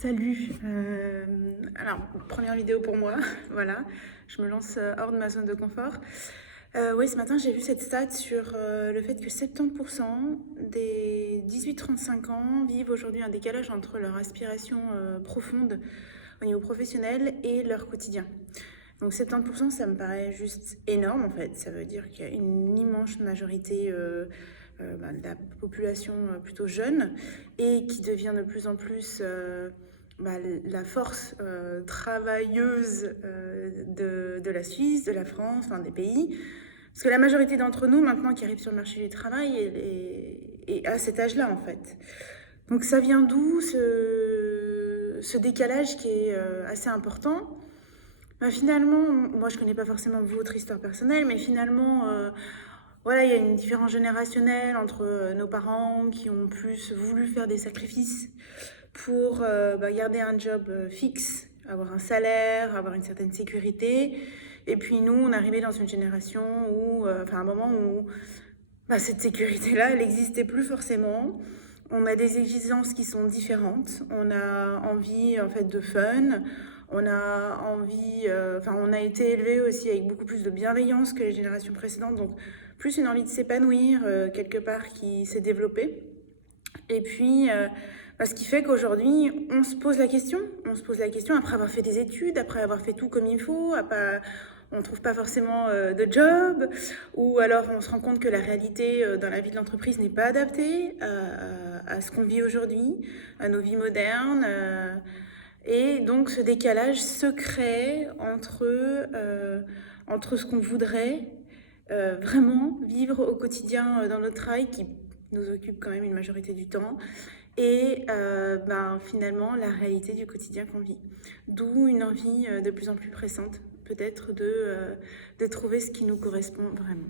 Salut. Alors, première vidéo pour moi, voilà. Je me lance hors de ma zone de confort. Oui, ce matin, j'ai vu cette stat sur le fait que 70% des 18-35 ans vivent aujourd'hui un décalage entre leur aspiration profonde au niveau professionnel et leur quotidien. Donc 70%, ça me paraît juste énorme en fait. Ça veut dire qu'il y a une immense majorité de la population plutôt jeune et qui devient de plus en plus la force travailleuse de la Suisse, de la France, enfin des pays. Parce que la majorité d'entre nous maintenant qui arrivent sur le marché du travail est à cet âge-là en fait. Donc ça vient d'où ce décalage qui est assez important? Bah, finalement, moi je connais pas forcément votre histoire personnelle, mais finalement, voilà, il y a une différence générationnelle entre nos parents qui ont plus voulu faire des sacrifices pour garder un job fixe, avoir un salaire, avoir une certaine sécurité. Et puis nous, on est arrivé dans une génération où, enfin un moment où cette sécurité-là, elle n'existait plus forcément. On a des exigences qui sont différentes. On a envie en fait de fun. On a envie, on a été élevé aussi avec beaucoup plus de bienveillance que les générations précédentes, donc plus une envie de s'épanouir quelque part qui s'est développée. Et puis, ce qui fait qu'aujourd'hui, on se pose la question. On se pose la question après avoir fait des études, après avoir fait tout comme il faut, on ne trouve pas forcément de job, ou alors on se rend compte que la réalité dans la vie de l'entreprise n'est pas adaptée à ce qu'on vit aujourd'hui, à nos vies modernes. Et donc ce décalage se crée entre ce qu'on voudrait vraiment vivre au quotidien dans notre travail qui nous occupe quand même une majorité du temps et finalement la réalité du quotidien qu'on vit. D'où une envie de plus en plus pressante peut-être de trouver ce qui nous correspond vraiment.